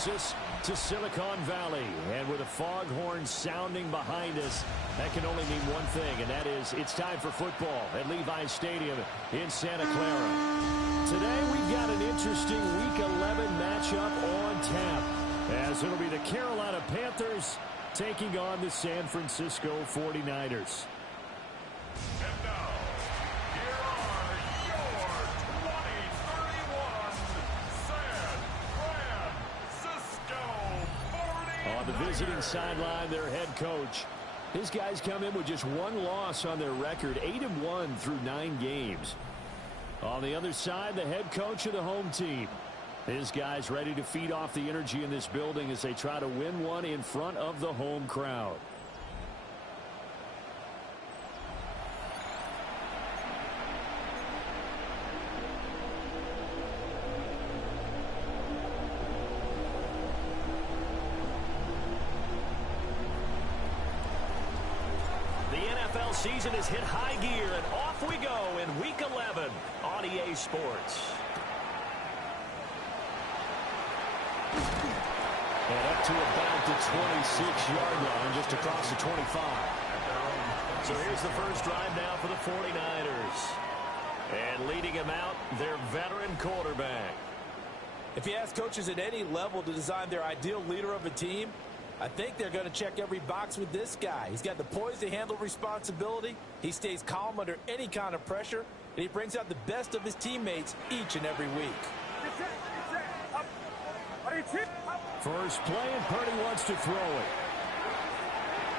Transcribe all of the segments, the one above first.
brings us to Silicon Valley. And with a foghorn sounding behind us, that can only mean one thing, and that is it's time for football at Levi's Stadium in Santa Clara. Today we've got an interesting Week 11 matchup on tap, as it'll be the Carolina Panthers taking on the San Francisco 49ers. And now, here are your 2031 San Francisco 49ers. On the visiting sideline, their head coach. His guys come in with just one loss on their record, 8-1 through 9 games. On the other side, the head coach of the home team. His guys ready to feed off the energy in this building as they try to win one in front of the home crowd. The NFL season has hit high gear, and off we go in Week 11 on EA Sports. And up to about the 26-yard line, just across the 25. So here's the first drive now for the 49ers. And leading him out, their veteran quarterback. If you ask coaches at any level to design their ideal leader of a team, I think they're going to check every box with this guy. He's got the poise to handle responsibility. He stays calm under any kind of pressure, and he brings out the best of his teammates each and every week. First play, and Purdy wants to throw it.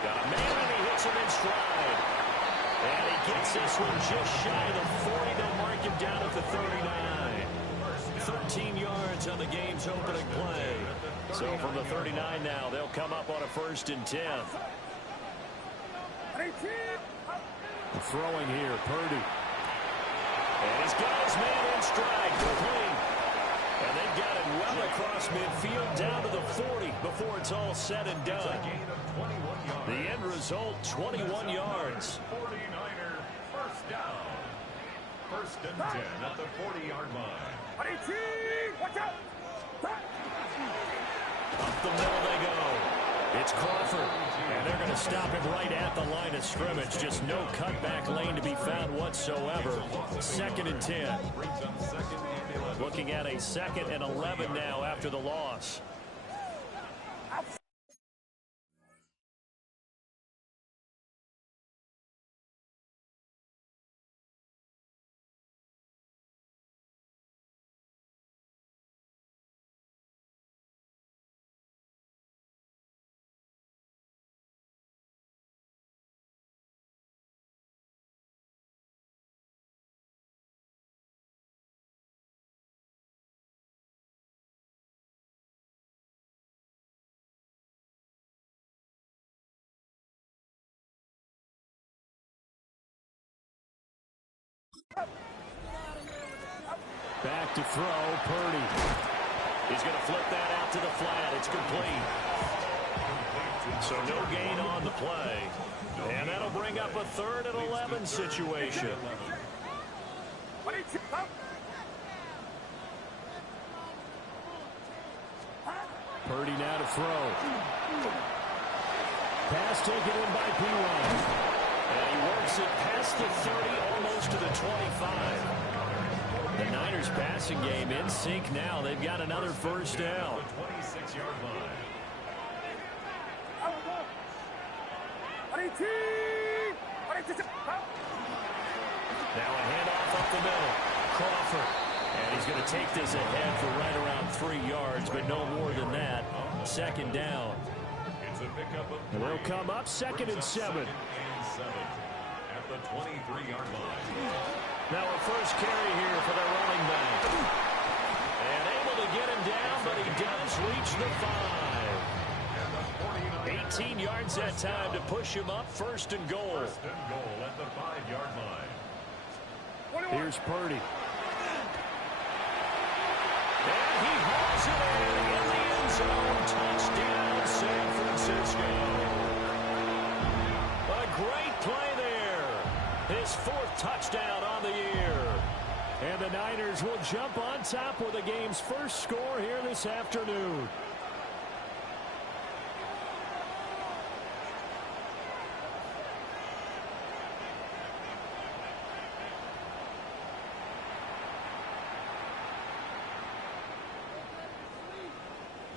Got a man, and he hits him in stride. And he gets this one just shy of the 40. They'll mark him down at the 39. 13 yards on the game's opening play. So from the 39 now, they'll come up on a 1st and 10. Throwing here, Purdy. And he's got his man in stride, complete. And they've got it well across midfield down to the 40 before it's all said and done. The end result, 21 yards. 49er first down. 1st and 10 at the 40-yard line. Up the middle they go. It's Crawford. And they're going to stop him right at the line of scrimmage. Just no cutback lane to be found whatsoever. 2nd and 10. Looking at a 2nd and 11 now after the loss. Back to throw, Purdy. He's going to flip that out to the flat. It's complete. So no gain on the play. And that'll bring up a 3rd and 11 situation. Purdy now to throw. Pass taken in by P1. And he works it past the 30, almost to the 25. The Niners passing game in sync now. They've got another 1st down. 26-yard line. Now a handoff up the middle. Crawford. And he's going to take this ahead for right around 3 yards, but no more than that. 2nd down. It's a pickup of And they'll come up 2nd and 7. At the 23-yard line. Now a first carry here for the running back. And able to get him down, but he does reach the 5. 18 yards that time to push him up. 1st and goal. 1st and goal at the 5-yard line. Here's Purdy. And he hauls it in the end zone. Touchdown, San Francisco. A great play there. His 4th touchdown on the year. And the Niners will jump on top with the game's first score here this afternoon.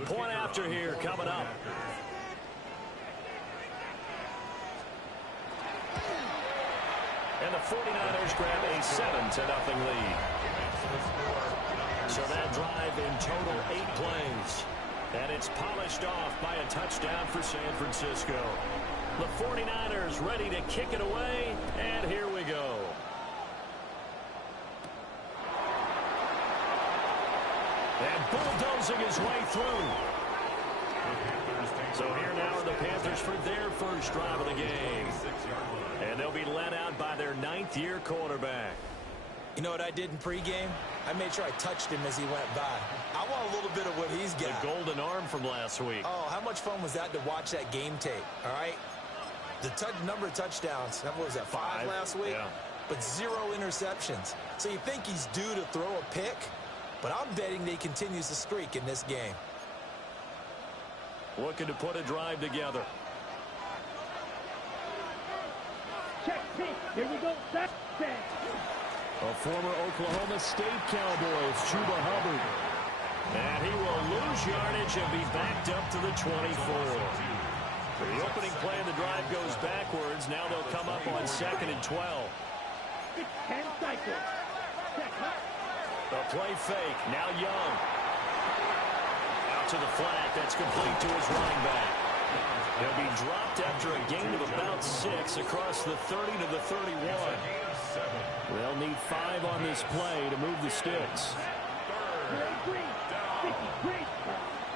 Point after here coming up. And the 49ers grab a 7-0 lead. So that drive in total 8 plays. And it's polished off by a touchdown for San Francisco. The 49ers ready to kick it away, and here we go. And bulldozing his way through. So here now are the Panthers for their first drive of the game. And they'll be led out by their 9th-year quarterback. You know what I did in pregame? I made sure I touched him as he went by. I want a little bit of what he's got. The golden arm from last week. Oh, how much fun was that to watch that game tape, all right? The number of touchdowns, what was that, 5 last week? Yeah. But 0 interceptions. So you think he's due to throw a pick? But I'm betting that he continues the streak in this game. Looking to put a drive together. Check, here we go. Set. A former Oklahoma State Cowboy, it's Chuba Hubbard. And he will lose yardage and be backed up to the 24. The opening play of the drive goes backwards. Now they'll come up on 2nd and 12. It's 10 cycles. The play fake. Now Young. Out to the flat. That's complete to his running back. He'll be dropped after a gain of about 6 across the 30 to the 31. They'll need 5 on this play to move the sticks.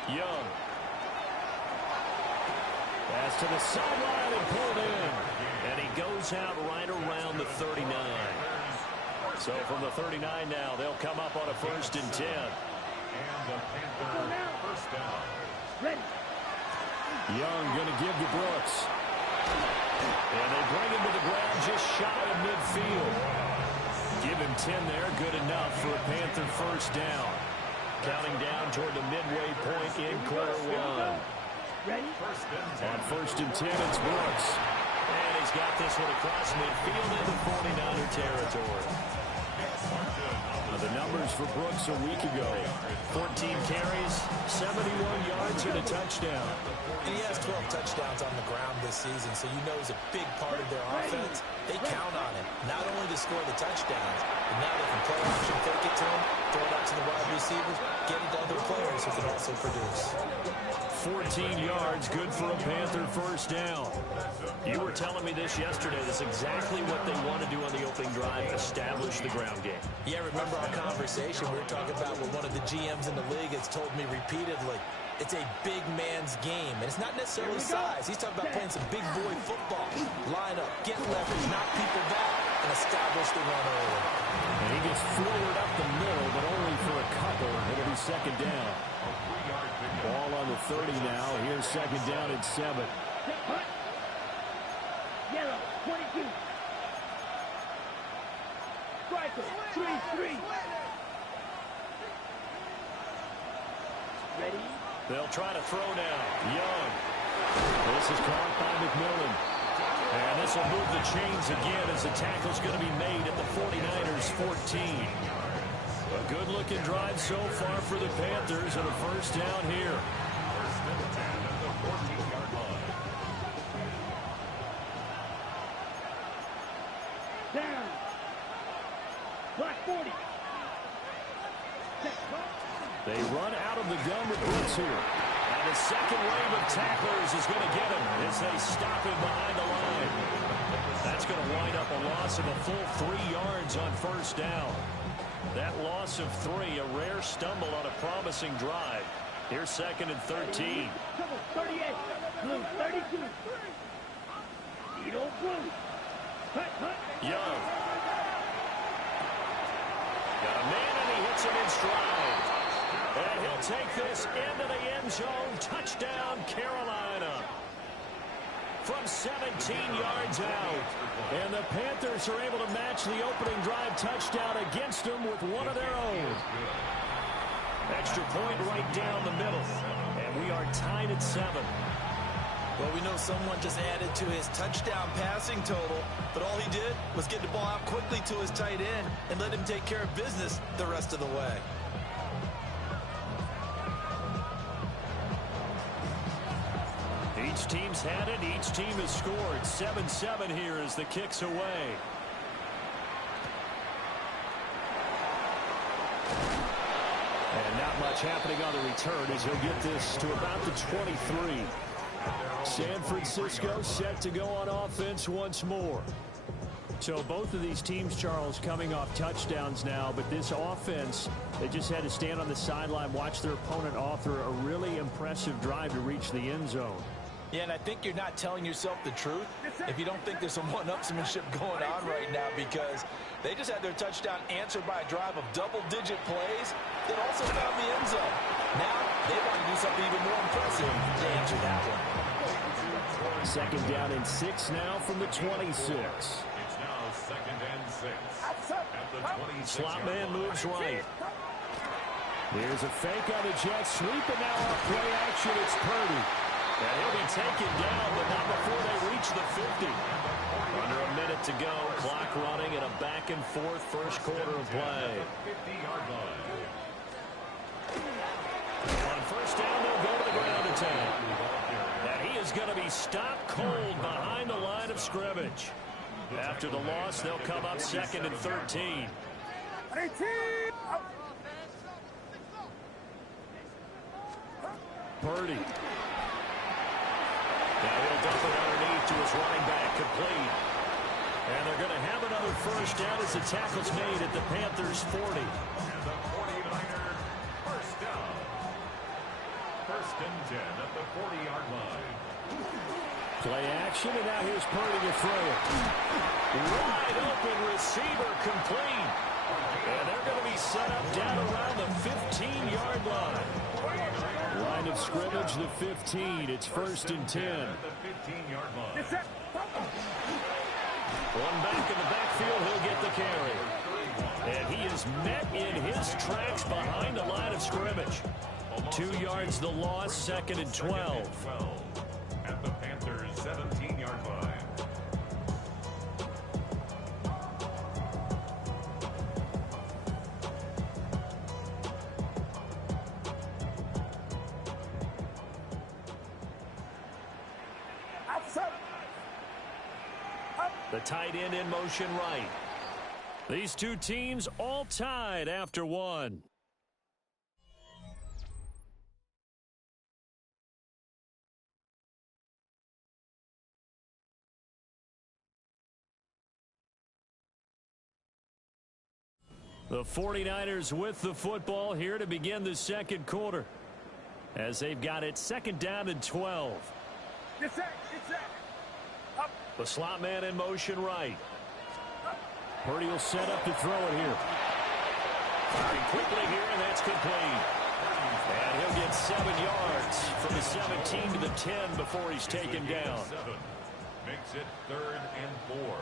Young. Pass to the sideline and pulled in. And he goes out right around the 39. So from the 39 now, they'll come up on a 1st and 10. Ready. Young going to give to Brooks. And they bring him to the ground just shy of midfield. Give him 10 there, good enough for a Panther 1st down. Counting down toward the midway point in quarter 1. Ready? On 1st and 10, it's Brooks. And he's got this one across midfield into 49er territory. The numbers for Brooks a week ago. 14 carries, 71 yards, and a touchdown. And he has 12 touchdowns on the ground this season, so you know he's a big part of their offense. They count on him, not only to score the touchdowns, but now they can play action, fake it to him, throw it out to the wide receivers, get it to other players who can also produce. 14 yards, good for a Panther 1st down. You were telling me this yesterday. That's exactly what they want to do on the opening drive, establish the ground game. Yeah, remember our conversation? We were talking about what one of the GMs in the league has told me repeatedly. It's a big man's game, and it's not necessarily size. He's talking about playing some big boy football. Line up, get leverage, knock people back, and establish the run early. And he gets forward up the middle, but only for a couple. It'll be 2nd down. Ball on the 30 now. Here's 2nd down and 7. Yellow, 22. Striker, 3-3. Ready? They'll try to throw now. Young. This is caught by McMillan. And this will move the chains again as the tackle's going to be made at the 49ers 14. A good-looking drive so far for the Panthers and a 1st down here. 1st and 10 at the 14-yard line. Down. Block 40. They run out of the gun with Brooks here. And the second wave of tacklers is going to get him as they stop him behind the line. That's going to wind up a loss of a full 3 yards on 1st down. That loss of 3, a rare stumble on a promising drive. Here's 2nd and 13. Trouble, 38. Blue, 32. Edo blue. Hut. Young. Got a man and he hits him in stride. And he'll take this into the end zone. Touchdown, Carolina. From 17 yards out. And the Panthers are able to match the opening drive touchdown against them with one of their own. Extra point right down the middle. And we are tied at 7. Well, we know someone just added to his touchdown passing total, but all he did was get the ball out quickly to his tight end and let him take care of business the rest of the way. Each team's had it. Each team has scored. 7-7 here as the kick's away. And not much happening on the return as he'll get this to about the 23. San Francisco set to go on offense once more. So both of these teams, Charles, coming off touchdowns now, but this offense, they just had to stand on the sideline, watch their opponent author a really impressive drive to reach the end zone. Yeah, and I think you're not telling yourself the truth if you don't think there's some one-upsmanship going on right now, because they just had their touchdown answered by a drive of double-digit plays that also found the end zone. Now they want to do something even more impressive to answer that one. Second down and 6 now from the 26. It's now 2nd and 6 at the 26. Slot man moves right. Here's a fake on the jet sweep, and now off play action, it's Purdy. And he'll be taken down, but not before they reach the 50. Under a minute to go, clock running in a back-and-forth first quarter of play. 50-yard line. On first down, they'll go to the ground attack. And he is going to be stopped cold behind the line of scrimmage. After the loss, they'll come up 2nd and 13. Purdy. Now he'll dump it underneath to his running back, complete. And they're going to have another first down as the tackle's made at the Panthers' 40. And the 49er first down. 1st and 10 at the 40-yard line. Play action, and now here's Purdy to throw it. Wide open receiver, complete. And they're going to be set up down around the 15-yard line. Line of scrimmage, the 15. It's 1st and 10. At the 15-yard line. One back in the backfield, he'll get the carry. And he is met in his tracks behind the line of scrimmage. 2 yards the loss, 2nd and 12. At the Panthers' 17-yard line. The tight end in motion right. These two teams all tied after one. The 49ers with the football here to begin the second quarter, as they've got it 2nd down and 12. The slot man in motion right. Purdy will set up to throw it here. Firing quickly here, and that's complete. And he'll get 7 yards from the 17 to the 10 before he's taken down. Makes it 3rd and 4.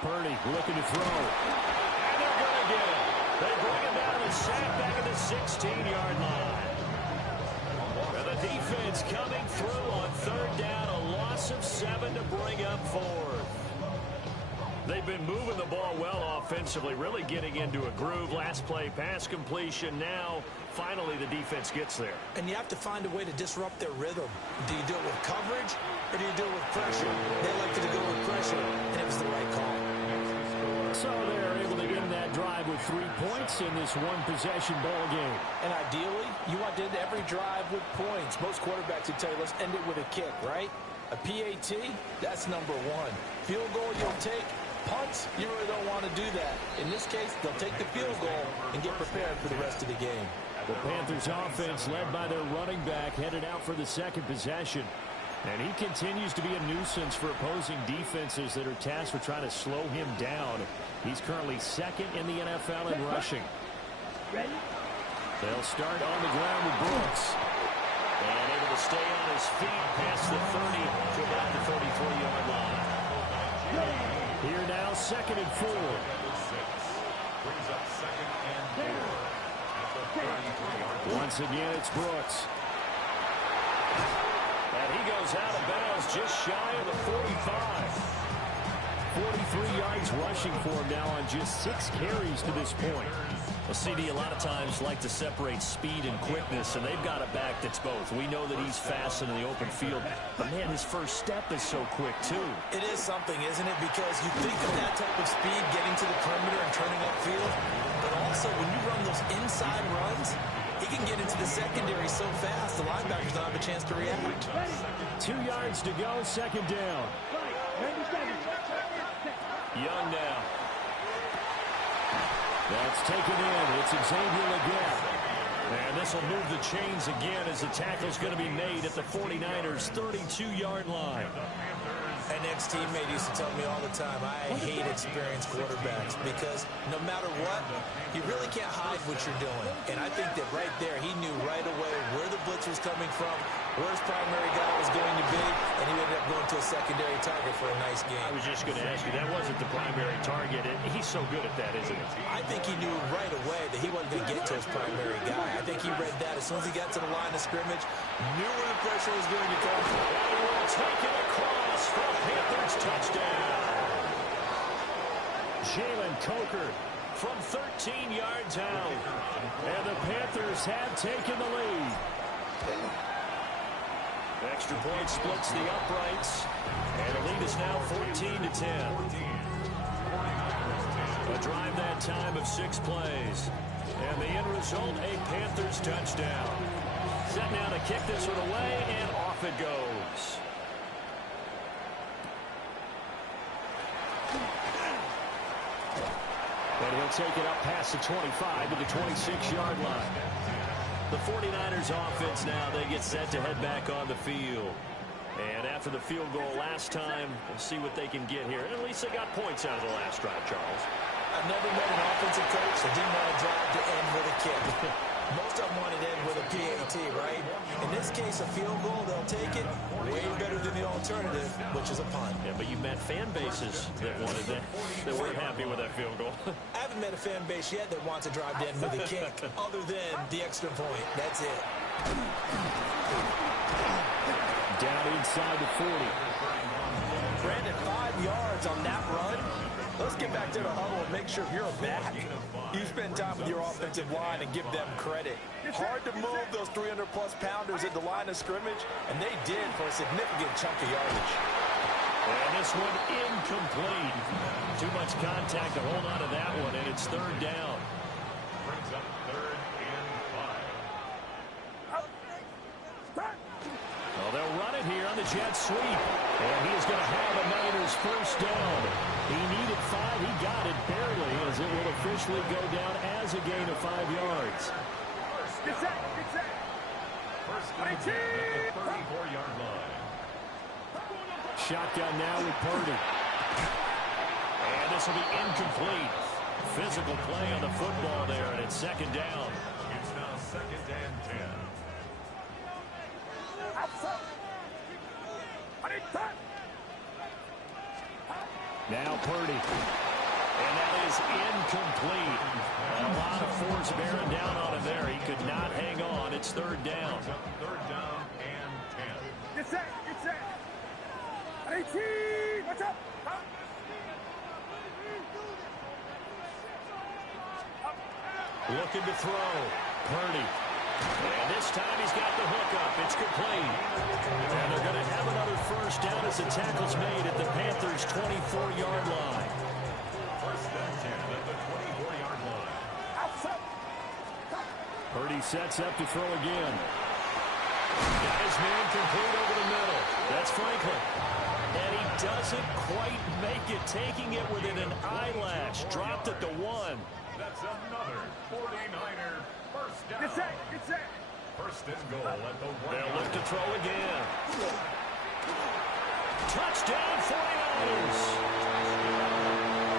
Purdy looking to throw. And they're going to get him. They bring him down and sack back at the 16-yard line. And the defense coming through on 3rd down. A loss of 7 to bring up 4th. They've been moving the ball well offensively, really getting into a groove. Last play, pass completion. Now, finally, the defense gets there. And you have to find a way to disrupt their rhythm. Do you do it with coverage, or do you do it with pressure? They elected to go with pressure, and it was the right call. So they're able to end that drive with 3 points in this one-possession ball game. And ideally, you want to end every drive with points. Most quarterbacks would tell you, let's end it with a kick, right? A PAT, that's number 1. Field goal you'll take. Punts, you really don't want to do that. In this case, they'll take the field goal and get prepared for the rest of the game. The Panthers offense led by their running back headed out for the second possession. And he continues to be a nuisance for opposing defenses that are tasked with trying to slow him down. He's currently 2nd in the NFL in rushing. They'll start on the ground with Brooks. And able to stay on his feet past the 30 to about the 33-yard line. Here now, 2nd and 4. Brings up 2nd and 4 at the 33-yard line. Once again, it's Brooks. And he goes out of bounds just shy of the 45. 43 yards rushing for him now on just 6 carries to this point. Well, CD a lot of times like to separate speed and quickness, and they've got a back that's both. We know that he's fast in the open field, but, man, his first step is so quick, too. It is something, isn't it? Because you think of that type of speed getting to the perimeter and turning upfield, but also when you run those inside runs, he can get into the secondary so fast, the linebackers don't have a chance to react. 2 yards to go, second down. Young now. That's taken in. It's Xavier again. And this will move the chains again as the tackle's going to be made at the 49ers' 32-yard line. An ex-teammate used to tell me all the time, I hate experienced quarterbacks because no matter what, you really can't hide what you're doing. And I think that right there, he knew right away where the blitz was coming from, where his primary guy was going to be, and he ended up going to a secondary target for a nice game. I was just going to ask you, that wasn't the primary target. He's so good at that, isn't he? I think he knew right away that he wasn't going to get to his primary guy. I think he read that as soon as he got to the line of scrimmage, knew where the pressure was going to come from. And he will take it across for a Panthers touchdown. Jalen Coker From 13 yards out. and the Panthers have taken the lead. Extra point splits the uprights. And the lead is now 14-10. A drive that time of 6 plays. And the end result, a Panthers touchdown. Set now to kick this one away, and off it goes. And he'll take it up past the 25 to the 26-yard line. The 49ers offense now, they get set to head back on the field. And after the field goal last time, we'll see what they can get here. And at least they got points out of the last drive, Charles. I've never met an offensive coach that didn't want to drive to end with a kick. Most of them wanted to end with a PAT, right? In this case, a field goal, they'll take it. Way better than the alternative, which is a punt. Yeah, but you've met fan bases that wanted that, that weren't happy with that field goal. I haven't met a fan base yet that wants to drive to end with a kick, other than the extra point. That's it. Down inside the 40. Brandon, 5 yards on that run. Let's get back to the huddle and make sure you're a back. You spend time with your offensive line and give them credit. Hard to move those 300-plus pounders at the line of scrimmage, and they did for a significant chunk of yardage. And this one incomplete. Too much contact to hold on to that one, and it's third down. Brings up 3rd and 5. Well, they'll run it here on the jet sweep. And he is going to have a Niners first down. He needed 5. He got it barely, as it will officially go down as a gain of 5 yards. Get set. First and 10 at the 34-yard line. Shotgun now with Purdy. And this will be incomplete. Physical play on the football there, and it's second down. It's now 2nd and 10. Now Purdy. And that is incomplete. A lot of force bearing down on him there. He could not hang on. It's third down. 3rd down and 10. Get set. 18. Watch out. Looking to throw. Purdy. And this time he's got the hook up. It's complete. And they're going to have another first down as the tackle's made at the Panthers' 24-yard line. First and 10 at the 24-yard line. Purdy sets up to throw again. Got his man complete over the middle. That's Franklin. And he doesn't quite make it, taking it within an eyelash. Dropped at the 1. That's another 49er first down. Get set. First and goal at the 1. They'll look to throw again. Touchdown 49ers.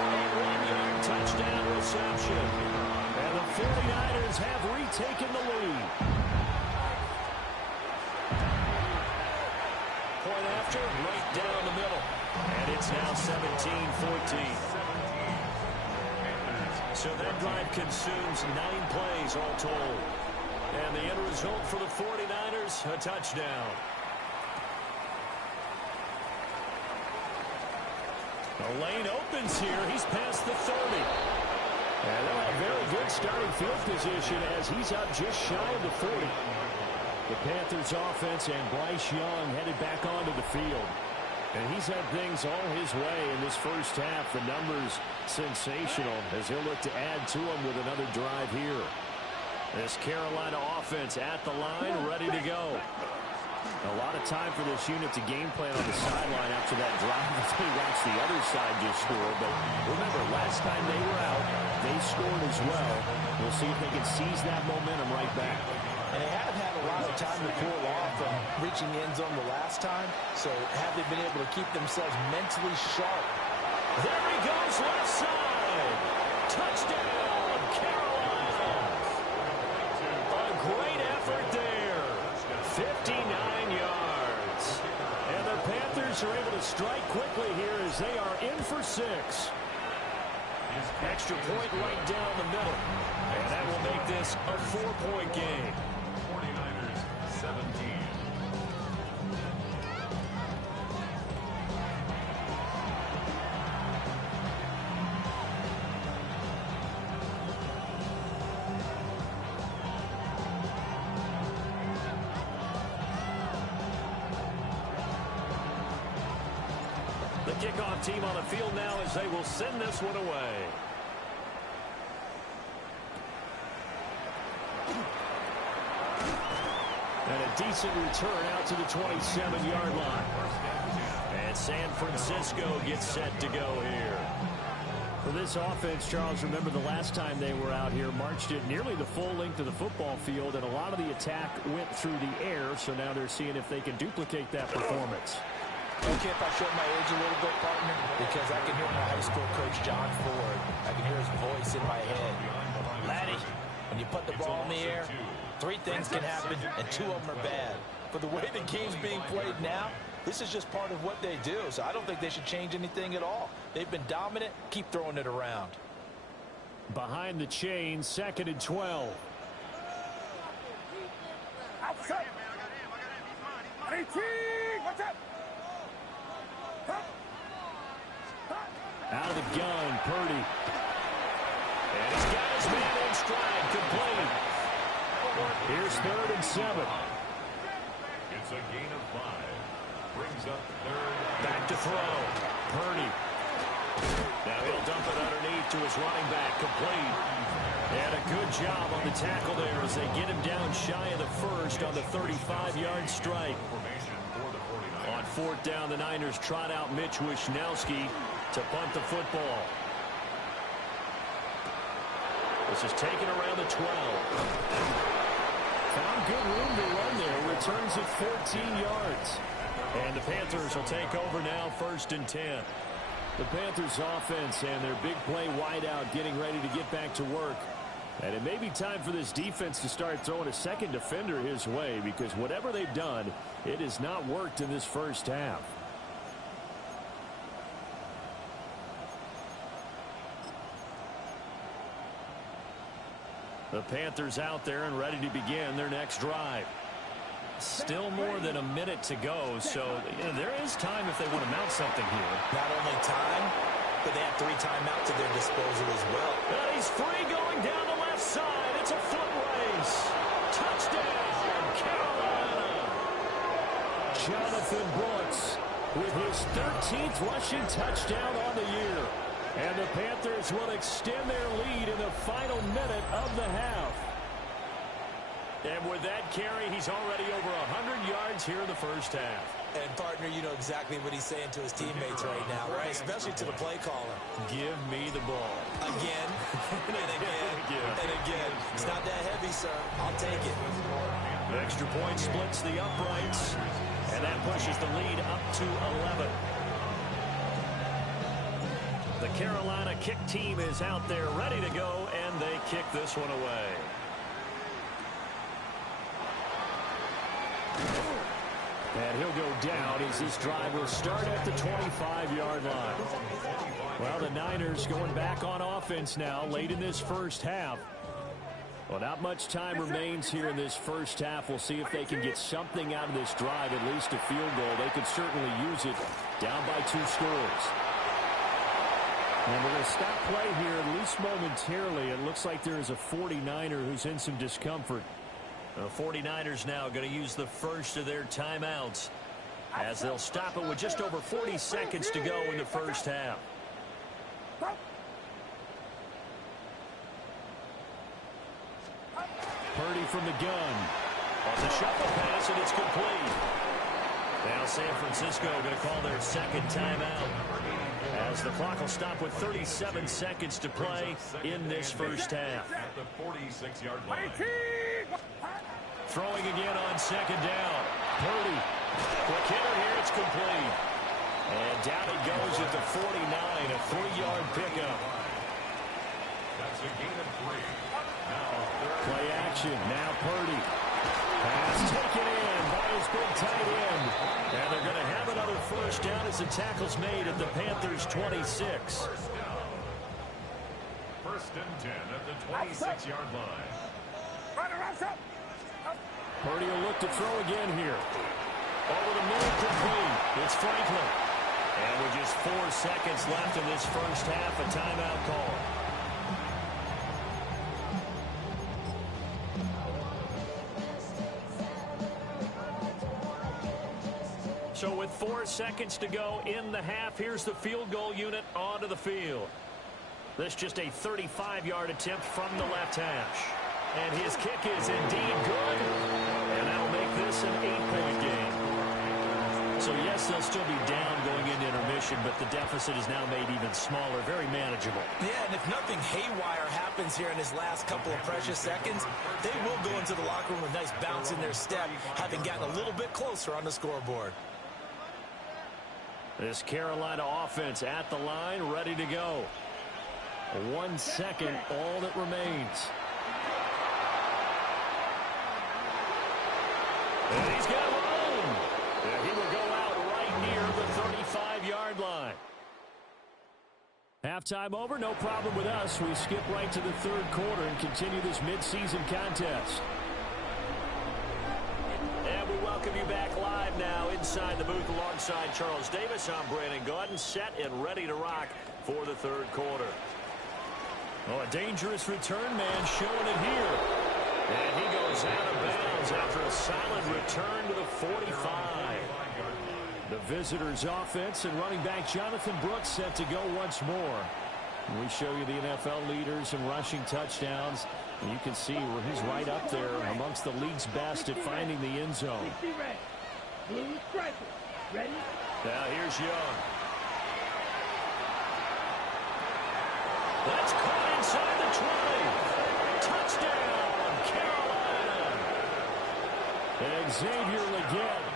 A 1-yard touchdown reception. And the 49ers have retaken the lead. Point after, right down the middle. And it's now 17-14. So that drive consumes 9 plays all told. And the end result for the 49ers, a touchdown. The lane opens here. He's past the 30. And they'll have very good starting field position as he's up just shy of the 40. The Panthers offense and Bryce Young headed back onto the field. And he's had things all his way in this first half. The numbers sensational as he'll look to add to them with another drive here. This Carolina offense at the line, ready to go. A lot of time for this unit to game plan on the sideline after that drive as they watch the other side just score. But remember, last time they were out, they scored as well. We'll see if they can seize that momentum right back. And they haven't had a lot of time to cool off from reaching the end zone the last time. So have they been able to keep themselves mentally sharp? There he goes, left side. Touchdown, Carolina. A great effort there. 59 yards. And the Panthers are able to strike quickly here as they are in for 6. Extra point right down the middle. And that will make this a 4-point game. 49ers 17. The kickoff team on the field now as they will send this one away. And a decent return out to the 27-yard line. And San Francisco gets set to go here. For this offense, Charles, remember the last time they were out here, marched it nearly the full length of the football field, and a lot of the attack went through the air, so now they're seeing if they can duplicate that performance. Okay, if I show my age a little bit, partner, because I can hear my high school coach, John Ford. I can hear his voice in my head. Laddie, when you put the ball in the air, 3 things can happen, and 2 of them are bad. For the way the game's being played now, this is just part of what they do, so I don't think they should change anything at all. They've been dominant. Keep throwing it around. Behind the chain, 2nd and 12. Outside. 18. Watch out. Out of the gun, Purdy. And he's got his man in stride, complete. Here's 3rd and 7. It's a gain of 5. Brings up 3rd. Back to throw. Purdy. Now he'll dump it underneath to his running back, complete. And a good job on the tackle there as they get him down shy of the 1st on the 35-yard strike. Formation for the 49ers. On 4th down, the Niners trot out Mitch Wishnowski to punt the football. This is taken around the 12. Found good room to run there. Returns at 14 yards. And the Panthers will take over now, 1st and 10. The Panthers offense and their big play wideout getting ready to get back to work. And it may be time for this defense to start throwing a second defender his way, because whatever they've done, it has not worked in this first half. The Panthers out there and ready to begin their next drive. Still more than a minute to go, so there is time if they want to mount something here. Not only time, but they have 3 timeouts at their disposal as well. And he's free going down the left side. It's a foot race. Touchdown, Carolina. Jonathan Brooks with his 13th rushing touchdown on the year. And the Panthers will extend their lead in the final minute of the half. And with that carry, he's already over 100 yards here in the first half. And, partner, you know exactly what he's saying to his teammates right now, right? Especially to the play caller. Give me the ball. Again, and again, and again. It's not that heavy, sir. I'll take it. The extra point splits the uprights, and that pushes the lead up to 11. The Carolina kick team is out there ready to go, and they kick this one away. And he'll go down as this drive will start at the 25-yard line. Well, the Niners going back on offense now late in this first half. Well, not much time remains here in this first half. We'll see if they can get something out of this drive, at least a field goal. They could certainly use it down by 2 scores. And we're going to stop play here, at least momentarily. It looks like there is a 49er who's in some discomfort. The 49ers now going to use the first of their timeouts as they'll stop it with just over 40 seconds to go in the first half. Purdy from the gun. On the shuffle pass, and it's complete. Now San Francisco going to call their second timeout as the clock will stop with 37 seconds to play in this first half. At the 46-yard line. Throwing again on second down. Purdy. Quick hitter here. It's complete. And down it goes at the 49. A 3-yard pickup. That's a gain of 3. Now Play action. Now Purdy. Pass taken in by his big tight end. And they're going to have another first down as the tackle's made at the Panthers' 26. First and 10 at the 26-yard line. Purdy will look to throw again here. Over the middle, complete. It's Franklin. And with just 4 seconds left in this first half, a timeout call. So with 4 seconds to go in the half, here's the field goal unit onto the field. This just a 35-yard attempt from the left hash. And his kick is indeed good. And that'll make this an 8-point game. So yes, they'll still be down going into intermission, but the deficit is now made even smaller, very manageable. Yeah, and if nothing haywire happens here in his last couple of precious seconds, they will go into the locker room with a nice bounce in their step, having gotten a little bit closer on the scoreboard. This Carolina offense at the line, ready to go. 1 second, all that remains. And he's got room. And he will go out right near the 35-yard line. Halftime over, no problem with us. We skip right to the third quarter and continue this midseason contest. And we welcome you back live now inside the booth alongside Charles Davis. I'm Brandon Gaudin, set and ready to rock for the third quarter. Oh, a dangerous return man showing it here. And he goes out of bounds after a solid return to the 45. The visitors' offense and running back Jonathan Brooks set to go once more. We show you the NFL leaders in rushing touchdowns. And you can see where he's right up there amongst the league's best at finding the end zone. Now here's Young. That's caught inside the 20. Touchdown, Carolina. Xavier Legette.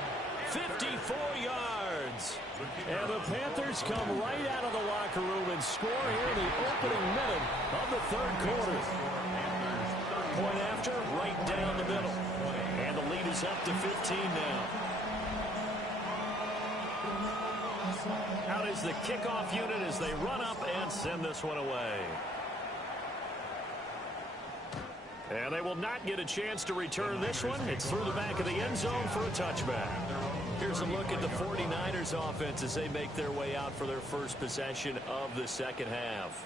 54 yards. And the Panthers come right out of the locker room and score here in the opening minute of the third quarter. Point after, right down the middle. And the lead is up to 15 now. Out is the kickoff unit as they run up and send this one away. And they will not get a chance to return this one. It's through the back of the end zone for a touchback. Here's a look at the 49ers offense as they make their way out for their first possession of the second half.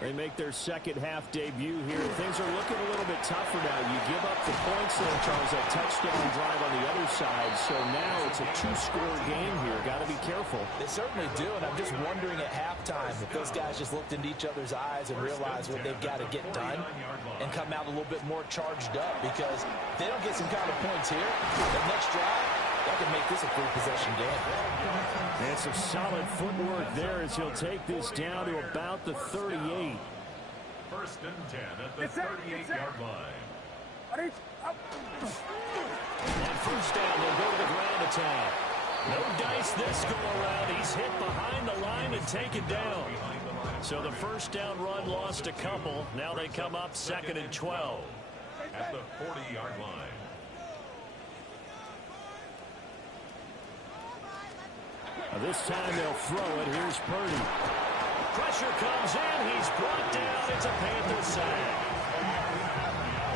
They make their second half debut here. Things are looking a little bit tougher now. You give up the points there, Charles, that touchdown drive on the other side. So now it's a 2-score game here. Got to be careful. They certainly do, and I'm just wondering at halftime if those guys just looked into each other's eyes and realized what they've got to get done and come out a little bit more charged up, because if they don't get some kind of points here, the next drive, that could make this a three-possession game. And some solid footwork there as he'll take this down to about the 38. First and 10 at the 38-yard line. On first down, they'll go to the ground attack. No dice this go-around. He's hit behind the line and taken down. So the first down run lost a couple. Now they come up 2nd and 12. At the 40-yard line. This time they'll throw it. Here's Purdy. Pressure comes in. He's brought down. It's a Panther sack.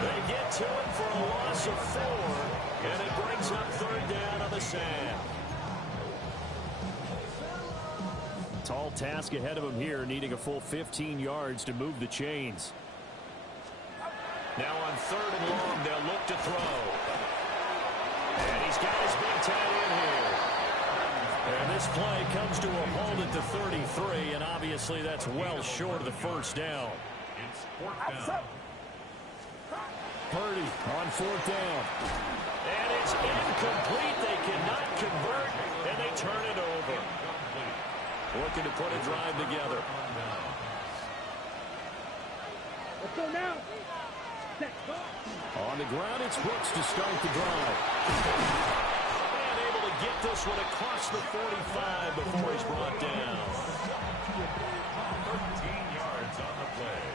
They get to him for a loss of 4, and it brings up third down on the sack. Tall task ahead of him here, needing a full 15 yards to move the chains. Now on 3rd and long, they'll look to throw. And he's got his big tight end here. And this play comes to a hold at the 33, and obviously that's well short of the first down. It's 4th down. Purdy on 4th down. And it's incomplete. They cannot convert, and they turn it over. Looking to put a drive together. Let's go now. On the ground, it's Brooks to start the drive. And able to get this one across the 45 before he's brought down. 13 yards on the play.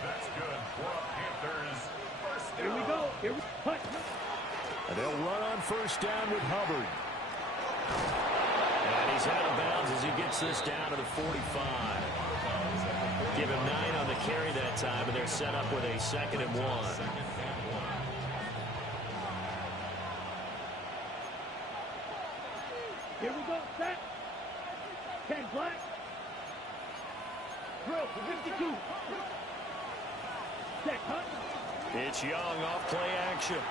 That's good for a Panthers first down. Here we go. Here we go. And they'll run on 1st down with Hubbard. And he's out of bounds as he gets this down to the 45. Give him 9 on the carry that time, and they're set up with a 2nd and 1. Here we go. Set. 10 black. Drill for 52. Set. Cut. It's Young off play action.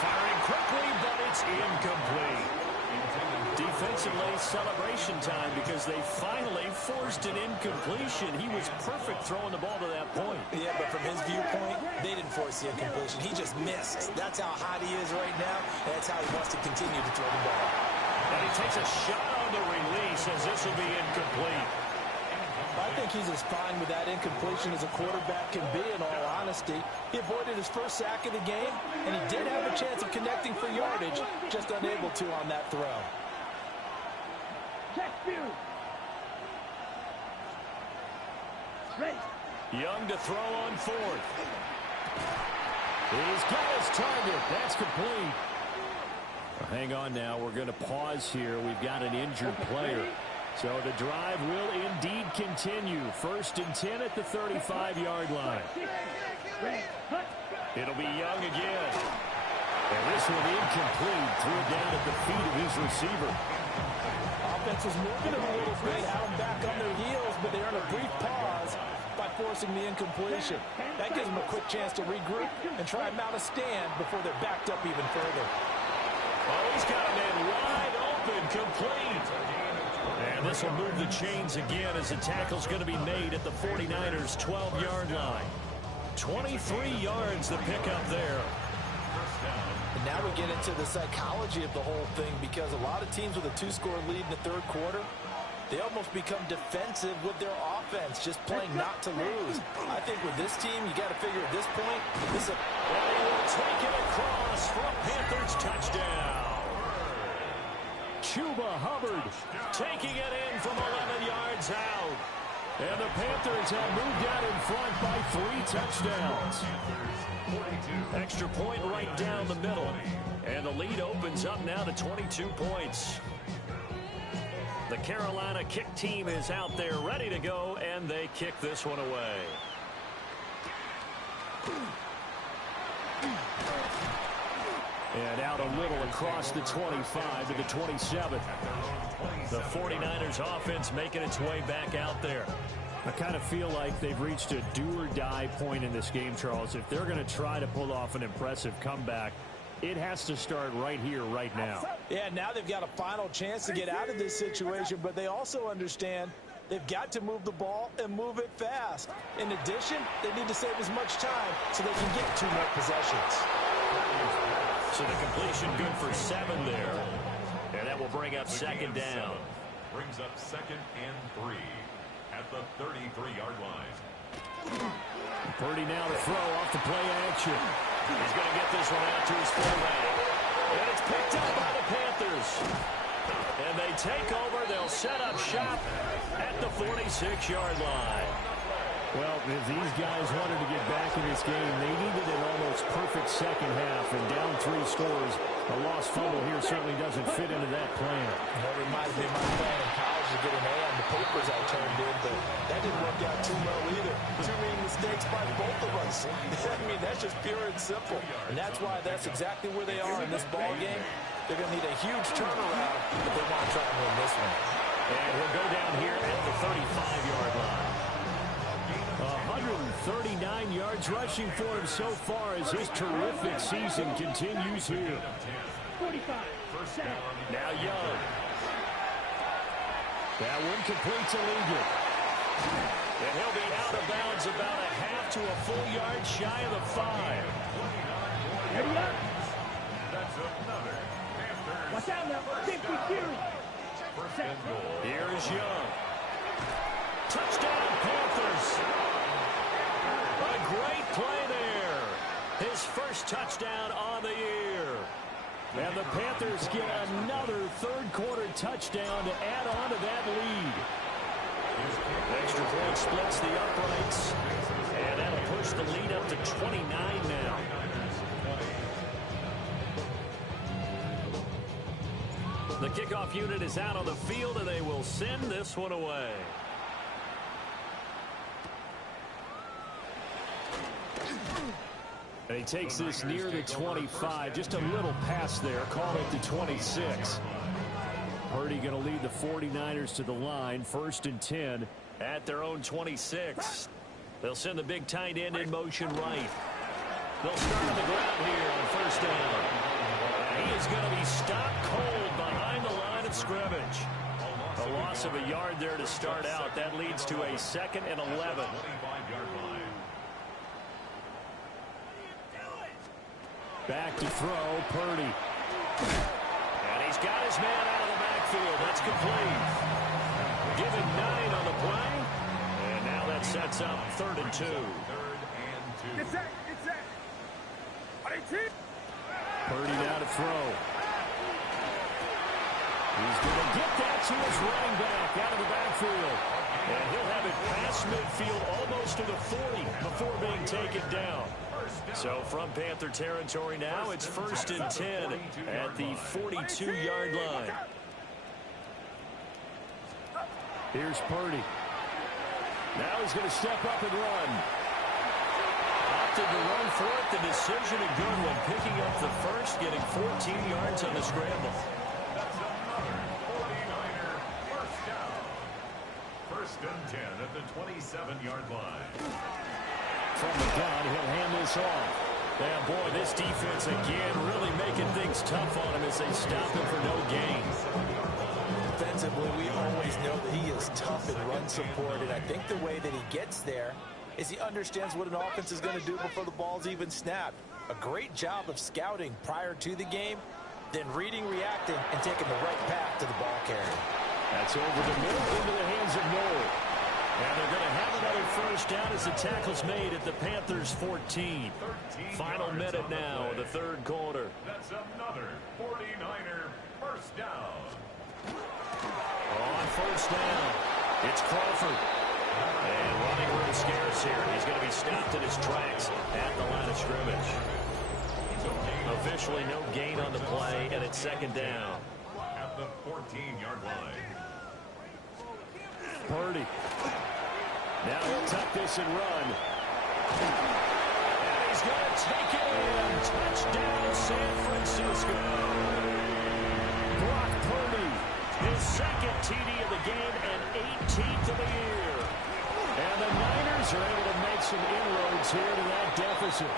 Firing quickly, but it's incomplete. Defensively, celebration time because they finally forced an incompletion. He was perfect throwing the ball to that point. Yeah, but from his viewpoint, they didn't force the incompletion. He just missed. That's how hot he is right now, and that's how he wants to continue to throw the ball. And he takes a shot on the release as this will be incomplete. I think he's as fine with that incompletion as a quarterback can be, in all honesty. He avoided his first sack of the game, and he did have a chance of connecting for yardage, just unable to on that throw. Check view. Straight. Young to throw on 4th. He's got his target. That's complete. Hang on now. We're going to pause here. We've got an injured player. So the drive will indeed continue. 1st and 10 at the 35-yard line. It'll be Young again. And this one incomplete. Threw it down at the feet of his receiver. Offense was moving him a little bit, had them back on their heels, but they earned a brief pause by forcing the incompletion. That gives them a quick chance to regroup and try and mount a stand before they're backed up even further. Oh, he's got a man wide open, complete. And this will move the chains again as the tackle's going to be made at the 49ers' 12-yard line. 23 yards the pickup there. And now we get into the psychology of the whole thing, because a lot of teams with a 2-score lead in the 3rd quarter, they almost become defensive with their offense, just playing not to lose. I think with this team, you got to figure at this point, this is a... And he will take it across for a Panthers touchdown. Chuba Hubbard Taking it in from 11 yards out. And the Panthers have moved out in front by 3 touchdowns. Extra point right down the middle. And the lead opens up now to 22 points. The Carolina kick team is out there ready to go, and they kick this one away. And out a little across the 25 to the 27. The 49ers offense making its way back out there. I kind of feel like they've reached a do-or-die point in this game, Charles. If they're going to try to pull off an impressive comeback, it has to start right here, right now. Yeah, now they've got a final chance to get out of this situation, but they also understand they've got to move the ball and move it fast. In addition, they need to save as much time so they can get 2 more possessions. So the completion good for 7 there. And that will bring up 2nd down. Brings up 2nd and 3 at the 33-yard line. Purdy now to throw off the play action. He's going to get this one out to his fullback. And it's picked up by the Panthers. And they take over. They'll set up shop at the 46-yard line. Well, if these guys wanted to get back in this game, they needed an almost perfect second half. And down 3 scores, a lost fumble here certainly doesn't fit into that plan. That reminds me of my plan in college to get an A on the papers I turned in, but that didn't work out too well either. Too many mistakes by both of us. I mean, that's just pure and simple. And that's why that's exactly where they are in this ball game. They're going to need a huge turnaround if they want to try and win this one. And he'll go down here at the 35-yard line. 139 yards rushing for him so far as his terrific season continues here. 45. Now Young. That one completes illegal. And he'll be out of bounds about a half to a full yard shy of the 5. Ready up. That's another Panthers. Watch out now. 50 series. First and goal. Here is Young. Touchdown, Panthers. A great play there. His first touchdown on the year. And the Panthers get another third-quarter touchdown to add on to that lead. Extra point splits the uprights. And that'll push the lead up to 29 now. The kickoff unit is out on the field, and they will send this one away. And he takes this near the 25. Just a little pass there. Call it the 26. Purdy going to lead the 49ers to the line. 1st and 10 at their own 26. They'll send the big tight end in motion right. They'll start on the ground here on 1st down. And he is going to be stopped cold behind the line of scrimmage. A loss of a yard there to start out. That leads to a 2nd and 11. Back to throw, Purdy. And he's got his man out of the backfield. That's complete. Given 9 on the play. And now that sets up 3rd and 2. Get set. Get set. Purdy now to throw. He's going to get that to his running back out of the backfield. And he'll have it past midfield almost to the 40 before being taken down. So from Panther territory now, it's 1st and 10 at the 42-yard line. Here's Purdy. Now he's going to step up and run. Opted to run for it. The decision a good one. Picking up the first, getting 14 yards on the scramble. That's another 49er first down. 1st and 10 at the 27-yard line. From the gun, he'll hand this off. Yeah, boy, this defense again really making things tough on him as they stop him for no gain. Defensively, we always know that he is tough in run support, and I think the way that he gets there is he understands what an offense is going to do before the ball's even snapped. A great job of scouting prior to the game, then reading, reacting, and taking the right path to the ball carrier. That's over the middle into the hands of Moore. And they're going to have another first down as the tackle's made at the Panthers' 14. Final minute now of the 3rd quarter. That's another 49er first down. On 1st down, it's Crawford. And running room scarce here. He's going to be stopped in his tracks at the line of scrimmage. Officially no gain on the play, and it's 2nd down. At the 14-yard line. Purdy. Now he'll tuck this and run. And he's going to take it in. Touchdown, San Francisco. Brock Purdy, his 2nd TD of the game and 18th of the year. And the Niners are able to make some inroads here to that deficit.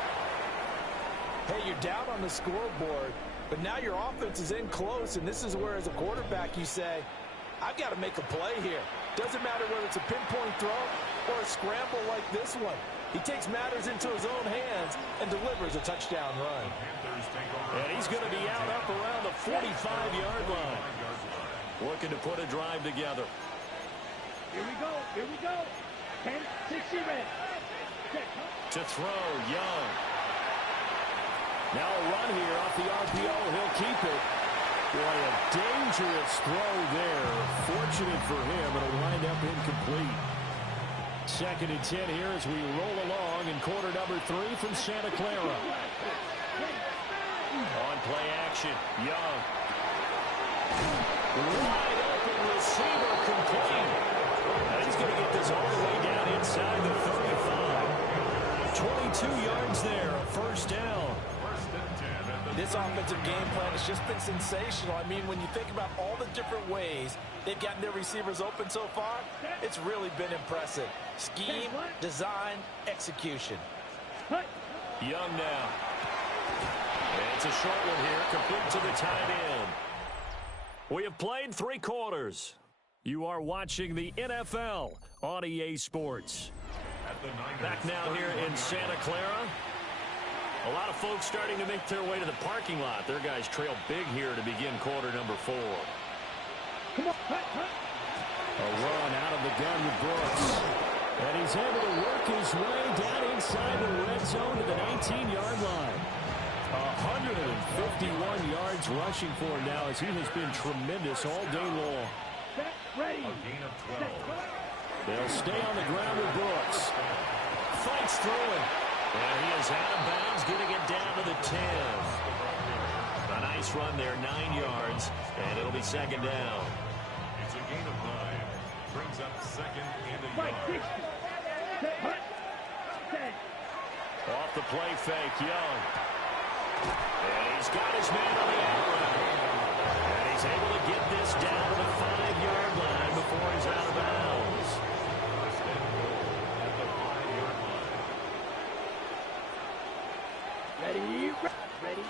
Hey, you're down on the scoreboard, but now your offense is in close, and this is where, as a quarterback, you say, I've got to make a play here. Doesn't matter whether it's a pinpoint throw or a scramble like this one. He takes matters into his own hands and delivers a touchdown run. And he's going to be out up around the 45-yard line. Looking to put a drive together. Here we go. Here we go. 10, 60 red. To throw, Young. Now a run here off the RPO. He'll keep it. Boy, a dangerous throw there. Fortunate for him, it'll wind up incomplete. 2nd and 10 here as we roll along in quarter number 3 from Santa Clara. On play action, Young. Wide open receiver complete. And he's going to get this all the way down inside the 35. 22 yards there, a 1st down. 1st and 10 at the This offensive game plan has just been sensational. I mean, when you think about all the different ways they've gotten their receivers open so far, it's really been impressive. Scheme, design, execution. Young now. It's a short one here, complete to the tight end. We have played 3 quarters. You are watching the NFL on EA Sports. Back now here in Santa Clara. A lot of folks starting to make their way to the parking lot. Their guys trail big here to begin quarter number 4. A run out of the gun with Brooks. And he's able to work his way down inside the red zone to the 19-yard line. 151 yards rushing for him now as he has been tremendous all day long. Ready. A gain of 12. They'll stay on the ground with Brooks. Fights through it. And he is out of bounds, getting it down to the 10. A nice run there, 9 yards, and it'll be second down. It's a gain of 9. Brings up second and a yard. Off the play fake, Young. And he's got his man on the out route. And he's able to get this down to the 5-yard line before he's out of bounds. First and goal at the 5-yard line. Ready.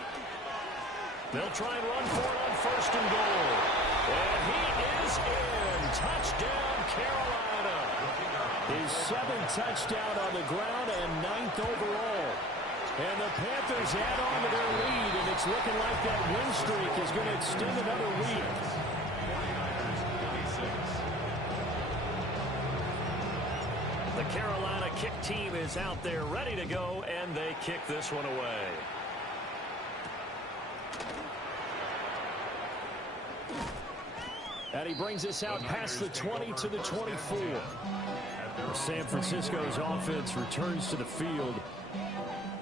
They'll try and run for it on first and goal. And he is in. Touchdown, Carolina. His 7th touchdown on the ground and 9th overall. And the Panthers add on to their lead, and it's looking like that win streak is going to extend another week. 49ers 26. The Carolina kick team is out there ready to go, and they kick this one away. And he brings us out past the 20 to the 24. San Francisco's offense returns to the field.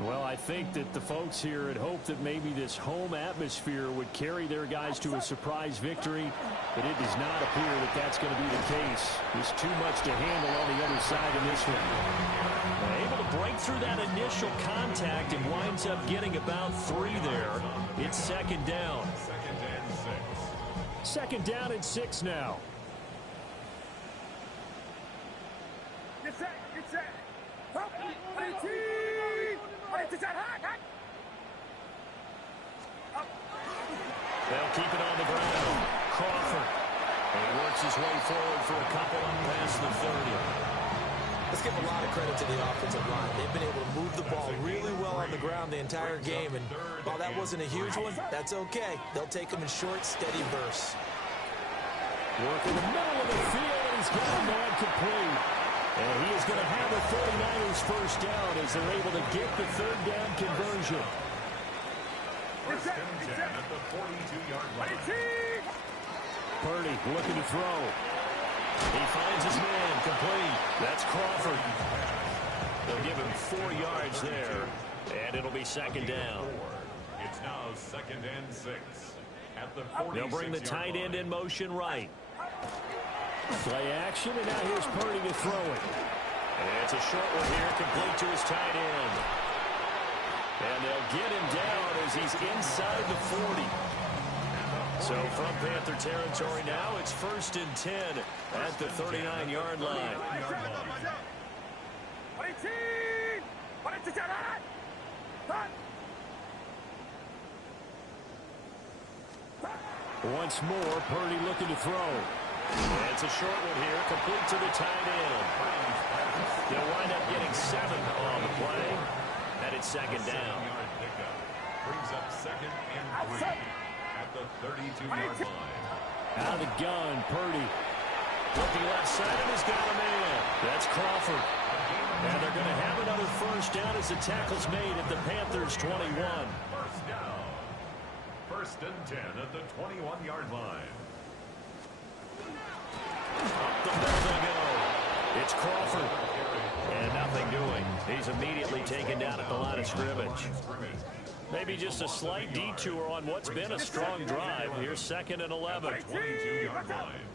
Well, I think that the folks here had hoped that maybe this home atmosphere would carry their guys to a surprise victory, but it does not appear that that's going to be the case. There's too much to handle on the other side in this one. Able to break through that initial contact and winds up getting about 3 there. It's second down. Second and 6. Second down and 6 now. Get set. They'll keep it on the ground. Crawford. And he works his way forward for a couple up past the 30. Let's give a lot of credit to the offensive line. They've been able to move the ball really well on the ground the entire game. And while that wasn't a huge one, that's okay. They'll take them in short, steady bursts. Work in the middle of the field, and he's got a man complete. And he is going to have the 49ers first down as they're able to get the third down conversion. First and 10 at the 42-yard line. Purdy looking to throw. He finds his man complete. That's Crawford. They'll give him 4 yards there, and it'll be second down. It's now second and 6 at the 46-yard line. They'll bring the tight end in motion right. Play action, and now here's Purdy to throw it. And it's a short one here, complete to his tight end. And they'll get him down as he's inside the 40. So from Panther territory now, it's first and 10 at the 39-yard line. Once more, Purdy looking to throw. And it's a short one here, complete to the tight end. They'll wind up getting 7 on the play, and it's second down. Brings up second and 3 at the 32-yard line. Out of the gun, Purdy. Looking left side, and he's got a man. That's Crawford. And they're going to have another first down as the tackle's made at the Panthers' 21. First down. First and 10 at the 21-yard line. Up the middle they go. It's Crawford. And nothing doing. He's immediately taken down at the line of scrimmage. Maybe just a slight detour on what's been a strong drive. Here's second and 11. 22-yard line.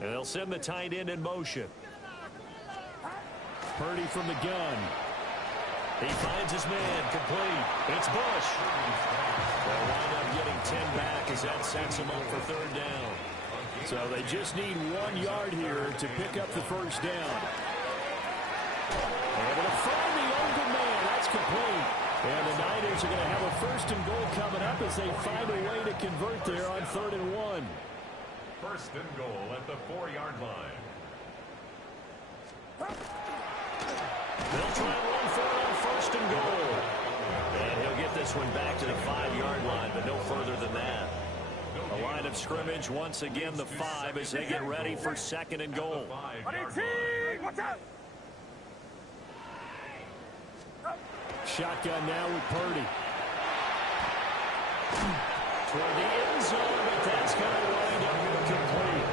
And they'll send the tight end in motion. Purdy from the gun. He finds his man, complete. It's Bush. They'll wind up getting 10 back as that sets him up for third down. So they just need 1 yard here to pick up the first down. Able to find the open man. That's complete. And the Niners are going to have a first and goal coming up as they find a way to convert there on 3rd and 1. First and goal at the 4-yard line. They'll try and run for it on 1st and goal. And he'll get this one back to the 5-yard line, but no further than that. The line of scrimmage, once again, the 5 as they get ready for 2nd and goal. Watch out! Shotgun now with Purdy. Toward the end zone, but that's going to wind up incomplete.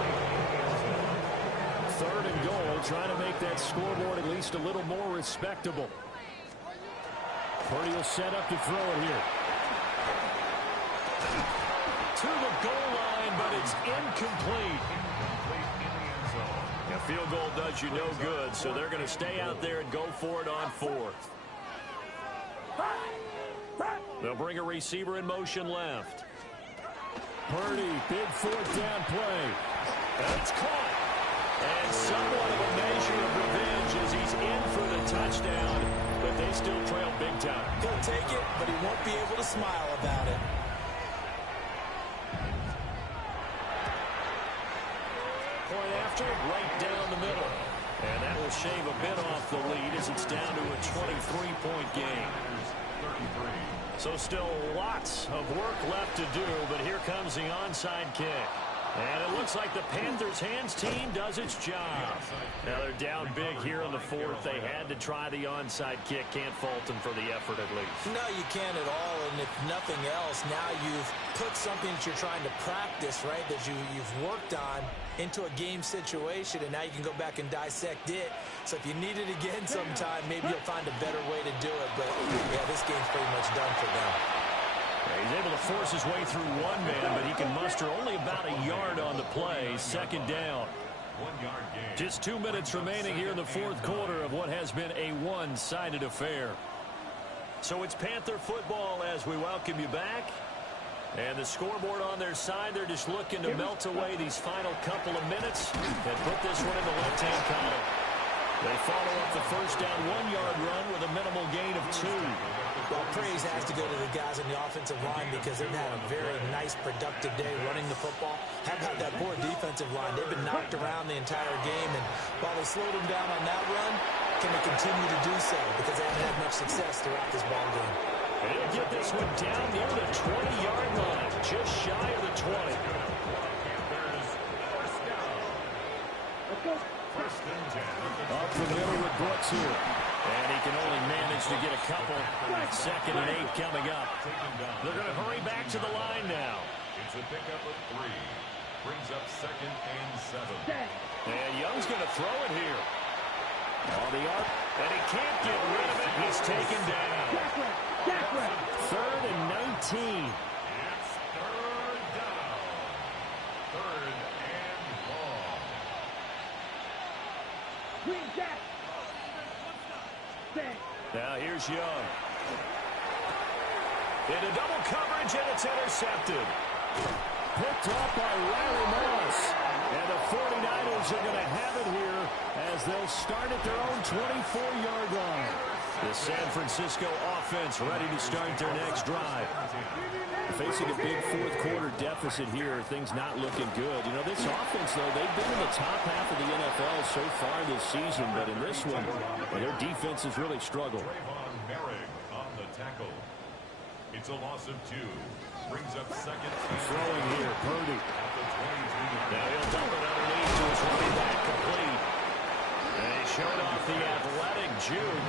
3rd and goal, trying to make that scoreboard at least a little more respectable. Purdy will set up to throw it here. To the goal line, but it's incomplete. A field goal does you no good, so they're going to stay out there and go for it on 4th. They'll bring a receiver in motion left. Purdy, big 4th down play. And it's caught. And somewhat of a measure of revenge as he's in for the touchdown, but they still trail big time. He'll take it, but he won't be able to smile about it. Point after, right down the middle. And that will shave a bit off the lead as it's down to a 23-point game. So still lots of work left to do, but here comes the onside kick. And it looks like the Panthers' hands team does its job. Now they're down big here in the 4th. They had to try the onside kick. Can't fault them for the effort at least. No, you can't at all. And if nothing else, now you've put something that you're trying to practice, right, that you've worked on into a game situation, and now you can go back and dissect it. So if you need it again sometime, maybe you'll find a better way to do it. But, yeah, this game's pretty much done for them. He's able to force his way through one man, but he can muster only about a yard on the play. 2nd down. 1-yard gain. Just 2 minutes remaining here in the 4th quarter of what has been a one-sided affair. So it's Panther football as we welcome you back. And the scoreboard on their side, they're just looking to melt away these final couple of minutes and put this one in the left-hand column. They follow up the first down 1-yard run with a minimal gain of 2. Well, praise has to go to the guys on the offensive line because they've had a very nice, productive day running the football. How about that poor defensive line? They've been knocked around the entire game, and while they slowed them down on that run, can they continue to do so because they haven't had much success throughout this ball game. And he'll get this one down near the 20-yard line, just shy of the 20. Let's go. Up the middle with Brooks here. And he can only manage to get a couple. 2nd and 8 coming up. They're going to hurry back to the line now. It's a pickup of 3. Brings up 2nd and 7. And Young's going to throw it here. On the arc. And he can't get rid of it. He's taken down. 3rd and 19. It's 3rd down. 3rd and long. Green Jack. Now here's Young. Into double coverage, and it's intercepted. Picked off by Riley Moss. And the 49ers are going to have it here as they'll start at their own 24-yard line. The San Francisco offense ready to start their next drive. Facing a big 4th quarter deficit here, things not looking good. You know, this offense, though, they've been in the top half of the NFL so far this season, but in this one, their defense has really struggled. On the tackle. It's a loss of 2. Brings up 2nd. Throwing here, Purdy. Now he'll dump it underneath to his running back, complete. And he showed off the athletic juke.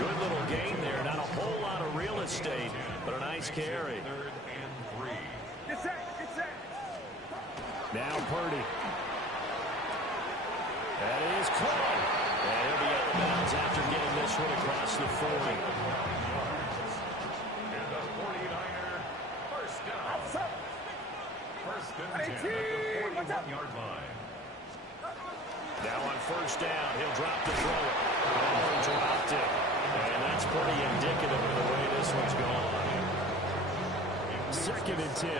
Good little gain there. Not a whole lot of real estate, but a nice carry. 3rd and 3. Now Purdy. That is caught. And he'll be out of bounds after getting this one across the 40. And the 49er first down. 1st and 10 at the 41-yard line. Now on 1st down, he'll drop the throw. Oh, dropped it. And That's pretty indicative of the way this one's gone. 2nd and 10.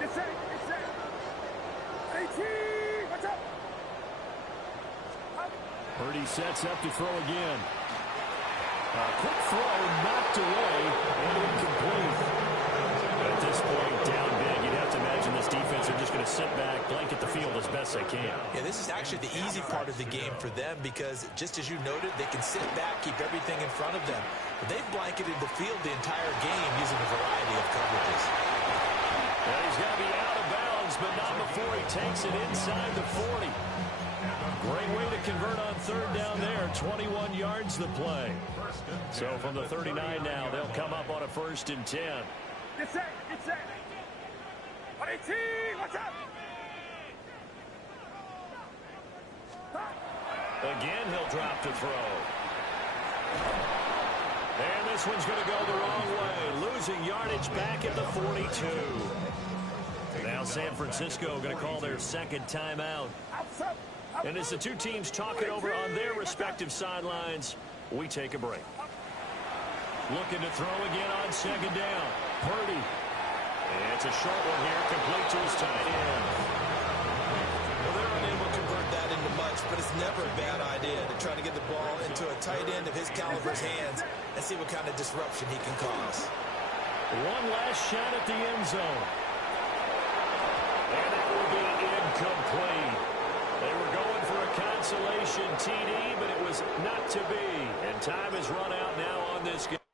It's set. 18. Watch out. Purdy sets up to throw again. A quick throw knocked away and incomplete. At this point, down big, you'd have to imagine this defense are just going to sit back, blanket the field as best they can. Yeah, this is actually the easy part of the game for them because, just as you noted, they can sit back, keep everything in front of them. But they've blanketed the field the entire game using a variety of coverages. And he's going to be out of bounds, but not before he takes it inside the 40. Great way to convert on 3rd down there. 21 yards the play. So from the 39 now, they'll come up on a 1st and 10. It's set. 18. Watch out. Again, he'll drop to throw. And this one's going to go the wrong way. Losing yardage back at the 42. Now San Francisco going to call their 2nd timeout. And as the two teams talk it over on their respective sidelines, we take a break. Looking to throw again on 2nd down. Purdy. And it's a short one here, complete to his tight end. Well, they're unable to convert that into much, but it's never a bad idea to try to get the ball into a tight end of his caliber's hands and see what kind of disruption he can cause. One last shot at the end zone. And it will be incomplete. They were going for a consolation TD, but it was not to be. And time has run out now on this game.